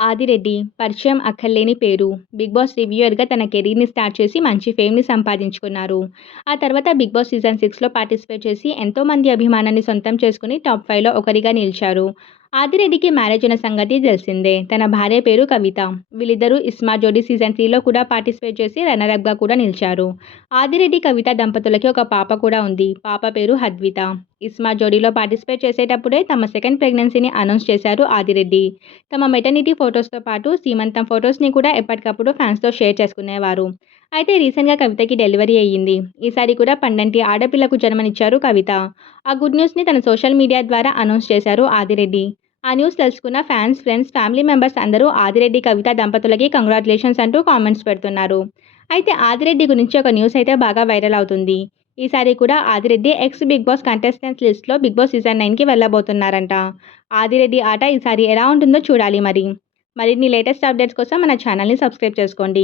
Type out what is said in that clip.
ఆదిరెడ్డి పరిచయం అక్కర్లేని పేరు. బిగ్ బాస్ రివ్యూయర్గా తన కెరీర్ని స్టార్ట్ చేసి మంచి ఫేమ్ని సంపాదించుకున్నారు. ఆ తర్వాత బిగ్ బాస్ సీజన్ సిక్స్లో పార్టిసిపేట్ చేసి ఎంతో మంది అభిమానాన్ని సొంతం చేసుకుని టాప్ ఫైవ్లో ఒకరిగా నిలిచారు. ఆదిరెడ్డికి మ్యారేజ్ అయిన సంగతి తెలిసిందే. తన భార్య పేరు కవిత. వీళ్ళిద్దరూ ఇస్మా జోడీ సీజన్ త్రీలో కూడా పార్టిసిపేట్ చేసి రన్నరప్గా కూడా నిలిచారు. ఆదిరెడ్డి కవిత దంపతులకి ఒక పాప కూడా ఉంది. పాప పేరు హద్విత. ఇస్మా జోడీలో పార్టిసిపేట్ చేసేటప్పుడే తమ సెకండ్ ప్రెగ్నెన్సీని అనౌన్స్ చేశారు ఆదిరెడ్డి. తమ మెటర్నిటీ ఫొటోస్తో పాటు సీమంతం ఫొటోస్ని కూడా ఎప్పటికప్పుడు ఫ్యాన్స్తో షేర్ చేసుకునేవారు. అయితే రీసెంట్గా కవితకి డెలివరీ అయ్యింది. ఈసారి కూడా పండంటి ఆడపిల్లకు జన్మనిచ్చారు కవిత. ఆ గుడ్ న్యూస్ని తన సోషల్ మీడియా ద్వారా అనౌన్స్ చేశారు ఆదిరెడ్డి. ఆ న్యూస్ తెలుసుకున్న ఫ్యాన్స్ ఫ్రెండ్స్ ఫ్యామిలీ మెంబర్స్ అందరూ ఆదిరెడ్డి కవిత దంపతులకి కంగ్రాచులేషన్స్ అంటూ కామెంట్స్ పెడుతున్నారు. అయితే ఆదిరెడ్డి గురించి ఒక న్యూస్ అయితే బాగా వైరల్ అవుతుంది. ఈసారి కూడా Adireddy ex Bigg Boss contestants లిస్ట్లో బిగ్ బాస్ సీజన్ నైన్కి వెళ్ళబోతున్నారంట. ఆదిరెడ్డి ఆట ఈసారి ఎలా ఉంటుందో చూడాలి మరి. మరిన్ని లేటెస్ట్ అప్డేట్స్ కోసం మన ఛానల్ని సబ్స్క్రైబ్ చేసుకోండి.